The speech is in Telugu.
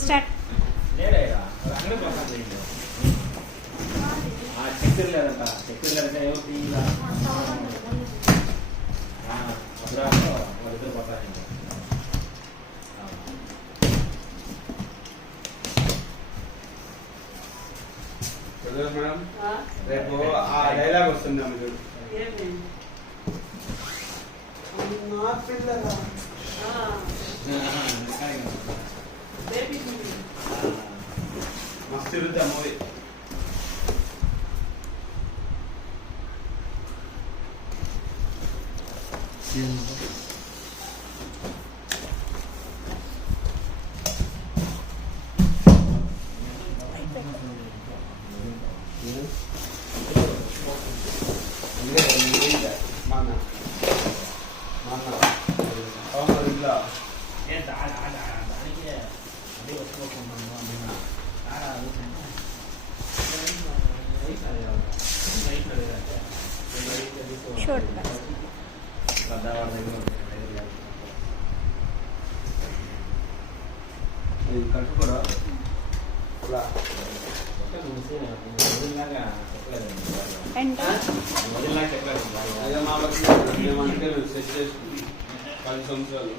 స్టార్ట్ చక్కెర లేదంట చక్కెర లేదంటే ఎవరు తీయాలి వాళ్ళిద్దరు పట్టాలి మేడం రేపు ఆ డైలాగ్ వస్తుంది మీకు నా పిల్లగా మస్తు తిరుగుతాం మూవీ షార్ట్ కట్టుకోరా అదే మా మేమంటే సెట్ చేసుకుని 10 సంవత్సరాలు